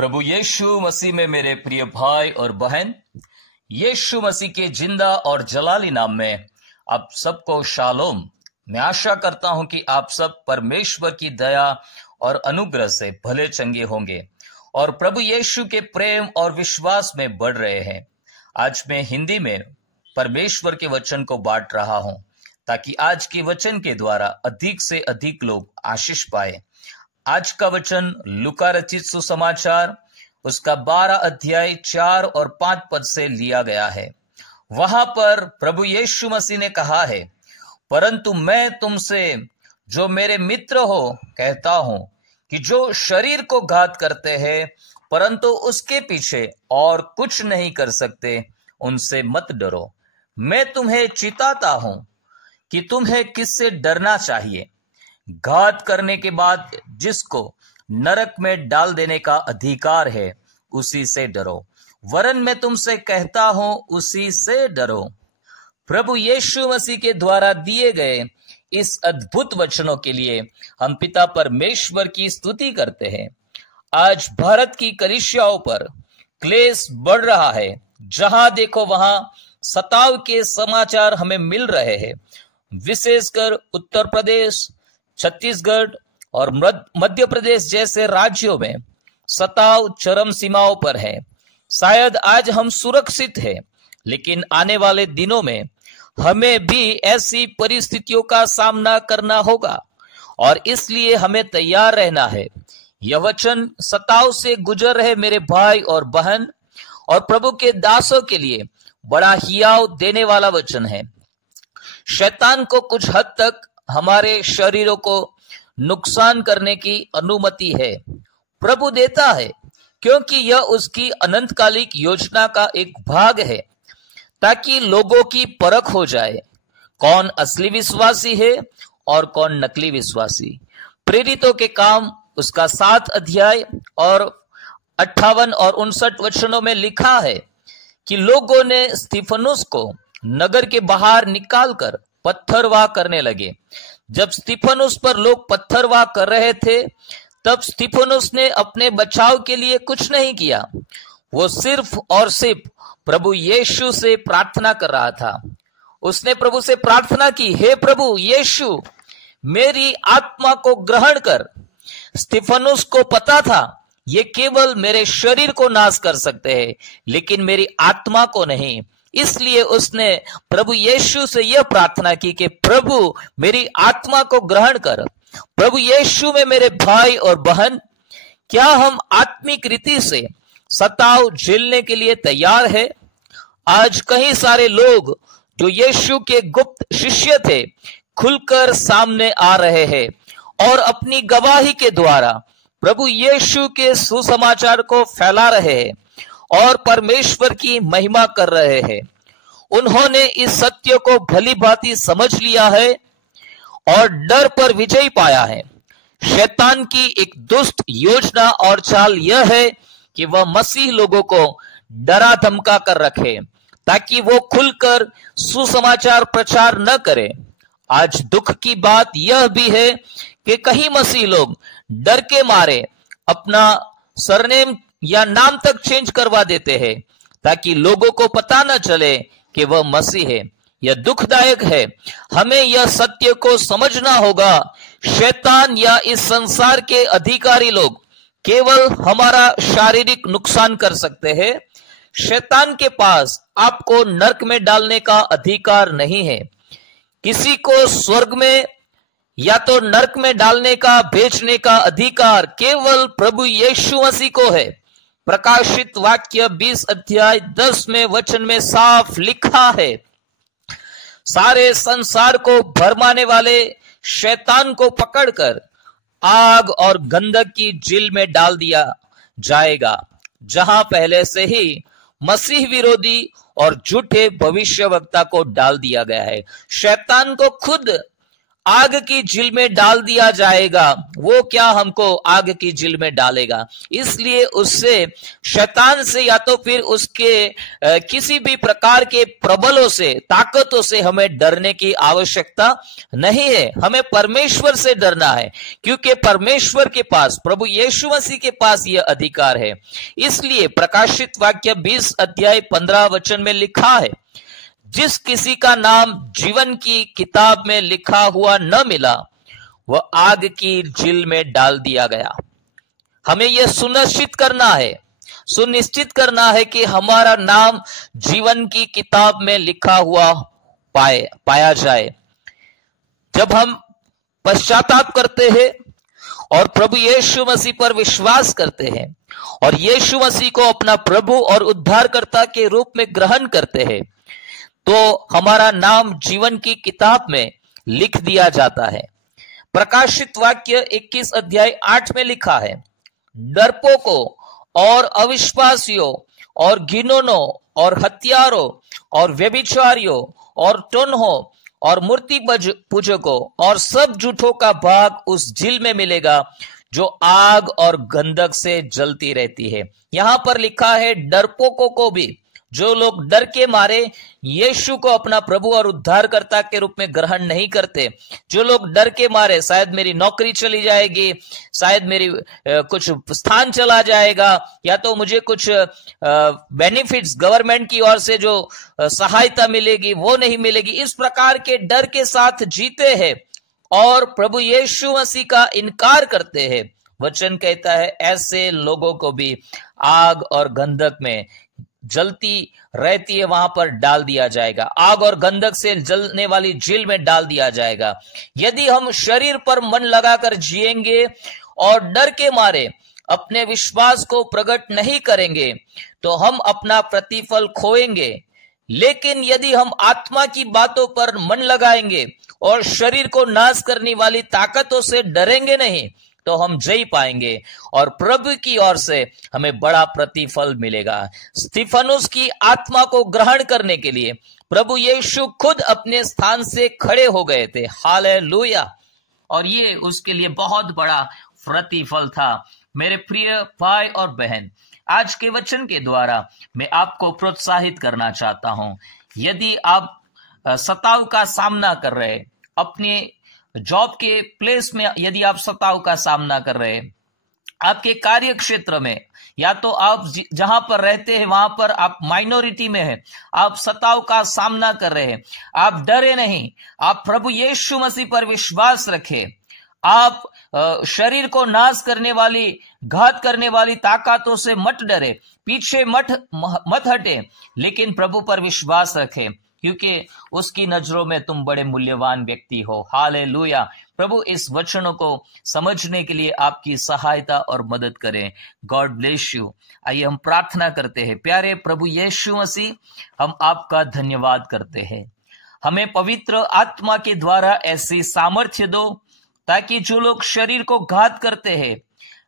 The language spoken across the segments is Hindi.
प्रभु यीशु मसीह में मेरे प्रिय भाई और बहन, यीशु मसीह के जिंदा और जलाली नाम में आप सबको शालोम। मैं आशा करता हूं कि आप सब परमेश्वर की दया और अनुग्रह से भले चंगे होंगे और प्रभु यीशु के प्रेम और विश्वास में बढ़ रहे हैं। आज मैं हिंदी में परमेश्वर के वचन को बांट रहा हूं ताकि आज के वचन के द्वारा अधिक से अधिक लोग आशीष पाए। आज का वचन लूका रचित सुसमाचार उसका 12 अध्याय 4 और 5 पद से लिया गया है। वहां पर प्रभु यीशु मसीह ने कहा है, परंतु मैं तुमसे जो मेरे मित्र हो कहता हूं कि जो शरीर को घात करते हैं परंतु उसके पीछे और कुछ नहीं कर सकते, उनसे मत डरो। मैं तुम्हें चिताता हूं कि तुम्हें किससे डरना चाहिए। घात करने के बाद जिसको नरक में डाल देने का अधिकार है उसी से डरो, वरन मैं तुमसे कहता हूं उसी से डरो। प्रभु यीशु मसीह के द्वारा दिए गए इस अद्भुत वचनों के लिए हम पिता परमेश्वर की स्तुति करते हैं। आज भारत की कलीसियाओं पर क्लेश बढ़ रहा है। जहां देखो वहां सताव के समाचार हमें मिल रहे हैं। विशेषकर उत्तर प्रदेश, छत्तीसगढ़ और मध्य प्रदेश जैसे राज्यों में सताव चरम सीमाओं पर है। शायद आज हम सुरक्षित हैं, लेकिन आने वाले दिनों में हमें भी ऐसी परिस्थितियों का सामना करना होगा और इसलिए हमें तैयार रहना है। यह वचन सताव से गुजर रहे मेरे भाई और बहन और प्रभु के दासों के लिए बड़ा हियाव देने वाला वचन है। शैतान को कुछ हद तक हमारे शरीरों को नुकसान करने की अनुमति है। प्रभु देता है क्योंकि यह उसकी अनंतकालिक योजना का एक भाग है, ताकि लोगों की परख हो जाए कौन असली विश्वासी है और कौन नकली विश्वासी। प्रेरितों के काम उसका 7 अध्याय और 58 और 59 वचनों में लिखा है कि लोगों ने स्तिफनुस को नगर के बाहर निकालकर पत्थरवाह करने लगे। जब स्तिफनुस पर लोग पत्थरवाह कर रहे थे तब स्तिफनुस ने अपने बचाव के लिए कुछ नहीं किया। वो सिर्फ और सिर्फ प्रभु यीशु से प्रार्थना कर रहा था। उसने प्रभु से प्रार्थना की, हे प्रभु यीशु, मेरी आत्मा को ग्रहण कर। स्तिफनुस को पता था ये केवल मेरे शरीर को नाश कर सकते हैं, लेकिन मेरी आत्मा को नहीं। इसलिए उसने प्रभु यीशु से यह प्रार्थना की कि प्रभु मेरी आत्मा को ग्रहण कर। प्रभु यीशु में मेरे भाई और बहन, क्या हम आत्मिक रीति से सताव झेलने के लिए तैयार है? आज कई सारे लोग जो यीशु के गुप्त शिष्य थे खुलकर सामने आ रहे हैं और अपनी गवाही के द्वारा प्रभु यीशु के सुसमाचार को फैला रहे हैं और परमेश्वर की महिमा कर रहे हैं। उन्होंने इस सत्य को भली भांति समझ लिया है और डर पर विजय पाया है। शैतान की एक दुष्ट योजना और चाल यह है कि वह मसीह लोगों को डरा धमका कर रखे ताकि वो खुलकर सुसमाचार प्रचार न करे। आज दुख की बात यह भी है कि कई मसीह लोग डर के मारे अपना सरनेम या नाम तक चेंज करवा देते हैं ताकि लोगों को पता न चले कि वह मसीह है। यह दुखदायक है। हमें यह सत्य को समझना होगा, शैतान या इस संसार के अधिकारी लोग केवल हमारा शारीरिक नुकसान कर सकते हैं। शैतान के पास आपको नरक में डालने का अधिकार नहीं है। किसी को स्वर्ग में या तो नरक में डालने का, भेजने का अधिकार केवल प्रभु यीशु मसीह को है। प्रकाशित वाक्य 20 अध्याय 10 में वचन में साफ लिखा है, सारे संसार को भरमाने वाले शैतान को पकड़कर आग और गंधक की झील में डाल दिया जाएगा, जहां पहले से ही मसीह विरोधी और झूठे भविष्यवक्ता को डाल दिया गया है। शैतान को खुद आग की झील में डाल दिया जाएगा, वो क्या हमको आग की झील में डालेगा। इसलिए उससे, शैतान से, या तो फिर उसके किसी भी प्रकार के प्रबलों से, ताकतों से हमें डरने की आवश्यकता नहीं है। हमें परमेश्वर से डरना है, क्योंकि परमेश्वर के पास, प्रभु यीशु मसीह के पास यह अधिकार है। इसलिए प्रकाशित वाक्य 20 अध्याय 15 वचन में लिखा है, जिस किसी का नाम जीवन की किताब में लिखा हुआ न मिला, वह आग की झील में डाल दिया गया। हमें यह सुनिश्चित करना है कि हमारा नाम जीवन की किताब में लिखा हुआ पाया जाए। जब हम पश्चाताप करते हैं और प्रभु यीशु मसीह पर विश्वास करते हैं और यीशु मसीह को अपना प्रभु और उद्धारकर्ता के रूप में ग्रहण करते हैं, तो हमारा नाम जीवन की किताब में लिख दिया जाता है। प्रकाशित वाक्य 21 अध्याय 8 में लिखा है, डरपोकों और अविश्वासियों और घिनौनों और हत्यारों और व्यभिचारियों और टोन्हों और मूर्ति पूजकों और सब झूठों का भाग उस झील में मिलेगा, जो आग और गंधक से जलती रहती है। यहां पर लिखा है डरपोकों को भी, जो लोग डर के मारे यीशु को अपना प्रभु और उद्धारकर्ता के रूप में ग्रहण नहीं करते, जो लोग डर के मारे शायद मेरी नौकरी चली जाएगी, शायद मेरी कुछ स्थान चला जाएगा, या तो मुझे कुछ बेनिफिट्स गवर्नमेंट की ओर से जो सहायता मिलेगी वो नहीं मिलेगी, इस प्रकार के डर के साथ जीते हैं और प्रभु यीशु मसीह का इनकार करते हैं। वचन कहता है ऐसे लोगों को भी आग और गंधक में जलती रहती है वहां पर डाल दिया जाएगा, आग और गंधक से जलने वाली झील में डाल दिया जाएगा। यदि हम शरीर पर मन लगाकर जिएंगे और डर के मारे अपने विश्वास को प्रकट नहीं करेंगे, तो हम अपना प्रतिफल खोएंगे। लेकिन यदि हम आत्मा की बातों पर मन लगाएंगे और शरीर को नाश करने वाली ताकतों से डरेंगे नहीं, तो हम जय पाएंगे और प्रभु की ओर से हमें बड़ा प्रतिफल मिलेगा। स्तिफनुस की आत्मा को ग्रहण करने के लिए प्रभु यीशु खुद अपने स्थान से खड़े हो गए थे। हालेलुया। और ये उसके लिए बहुत बड़ा प्रतिफल था। मेरे प्रिय भाई और बहन, आज के वचन के द्वारा मैं आपको प्रोत्साहित करना चाहता हूं। यदि आप सताव का सामना कर रहे, अपने जॉब के प्लेस में यदि आप सताव का सामना कर रहे हैं, आपके कार्य क्षेत्र में, या तो आप जहां पर रहते हैं वहां पर आप माइनॉरिटी में हैं, आप सताव का सामना कर रहे हैं, आप डरे नहीं, आप प्रभु यीशु मसीह पर विश्वास रखें। आप शरीर को नाश करने वाली, घात करने वाली ताकतों से मत डरे, पीछे मत हटे, लेकिन प्रभु पर विश्वास रखें, क्योंकि उसकी नजरों में तुम बड़े मूल्यवान व्यक्ति हो। हालेलुया। प्रभु इस वचनों को समझने के लिए आपकी सहायता और मदद करें। God bless you. आइए हम प्रार्थना करते हैं। प्यारे प्रभु यीशु मसीह, हम आपका धन्यवाद करते हैं। हमें पवित्र आत्मा के द्वारा ऐसी सामर्थ्य दो, ताकि जो लोग शरीर को घात करते हैं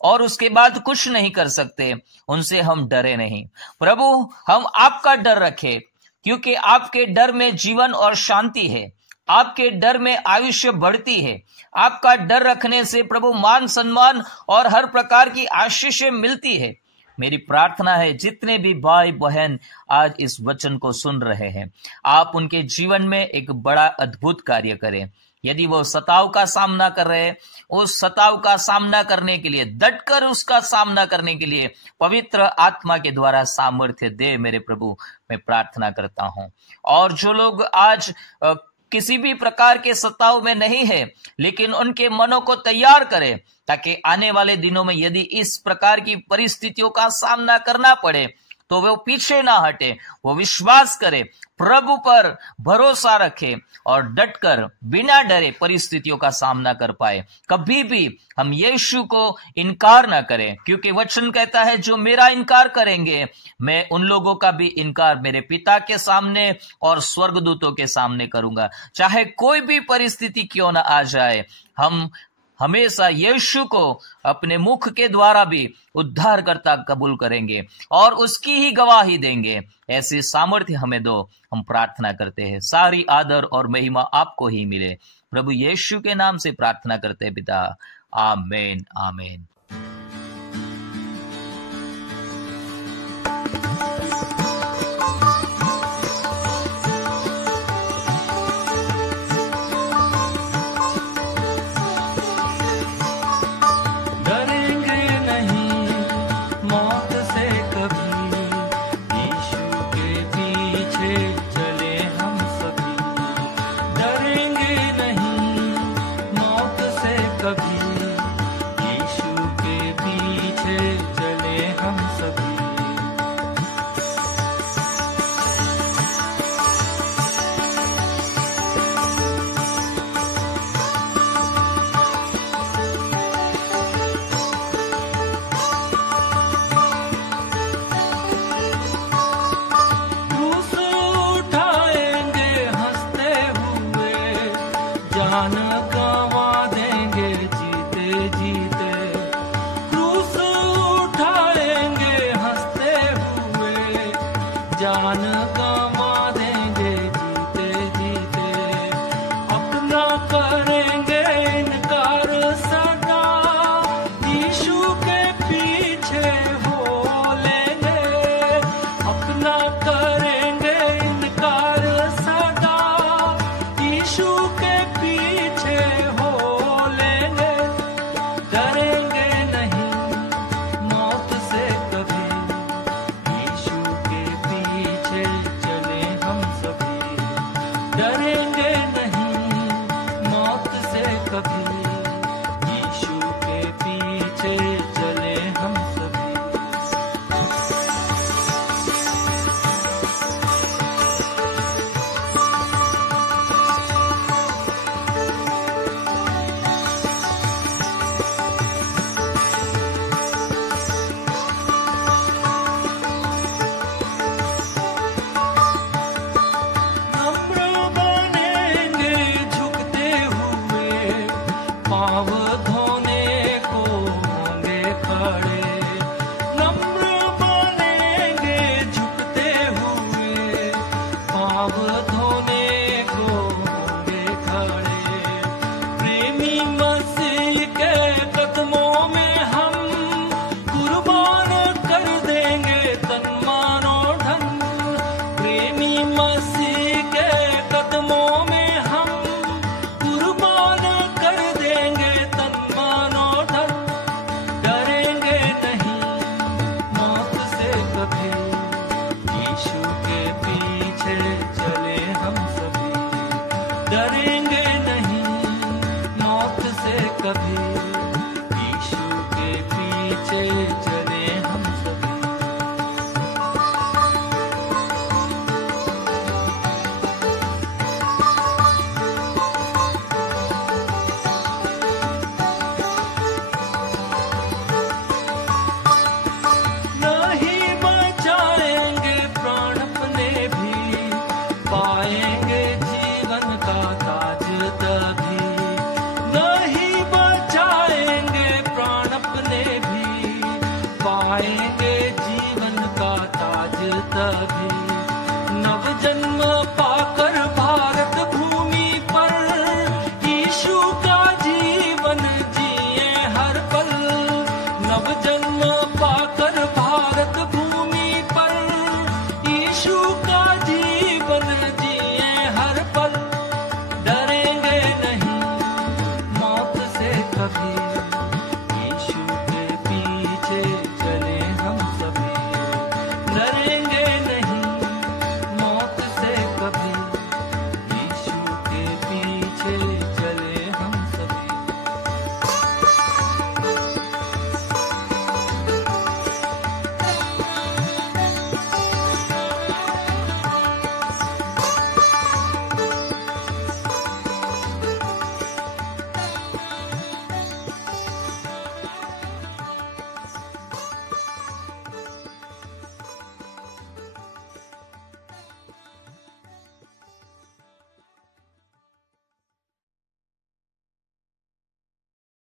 और उसके बाद कुछ नहीं कर सकते, उनसे हम डरे नहीं। प्रभु, हम आपका डर रखें, क्योंकि आपके डर में जीवन और शांति है, आपके डर में आयुष्य बढ़ती है। आपका डर रखने से प्रभु मान सम्मान और हर प्रकार की आशीषें मिलती है। मेरी प्रार्थना है जितने भी भाई बहन आज इस वचन को सुन रहे हैं, आप उनके जीवन में एक बड़ा अद्भुत कार्य करें। यदि वो सताव का सामना कर रहे हैं, उस सताव का सामना करने के लिए, डटकर उसका सामना करने के लिए पवित्र आत्मा के द्वारा सामर्थ्य दे। मेरे प्रभु, मैं प्रार्थना करता हूं। और जो लोग आज किसी भी प्रकार के सताव में नहीं है, लेकिन उनके मनों को तैयार करें, ताकि आने वाले दिनों में यदि इस प्रकार की परिस्थितियों का सामना करना पड़े तो वो पीछे ना हटे, वो विश्वास करे, प्रभु पर भरोसा रखे और डटकर बिना डरे परिस्थितियों का सामना कर पाए। कभी भी हम यीशु को इनकार ना करें, क्योंकि वचन कहता है जो मेरा इनकार करेंगे, मैं उन लोगों का भी इनकार मेरे पिता के सामने और स्वर्गदूतों के सामने करूंगा। चाहे कोई भी परिस्थिति क्यों ना आ जाए, हम हमेशा यीशु को अपने मुख के द्वारा भी उद्धारकर्ता कबूल करेंगे और उसकी ही गवाही देंगे। ऐसी सामर्थ्य हमें दो, हम प्रार्थना करते हैं। सारी आदर और महिमा आपको ही मिले। प्रभु यीशु के नाम से प्रार्थना करते हैं पिता, आमीन आमीन। पाव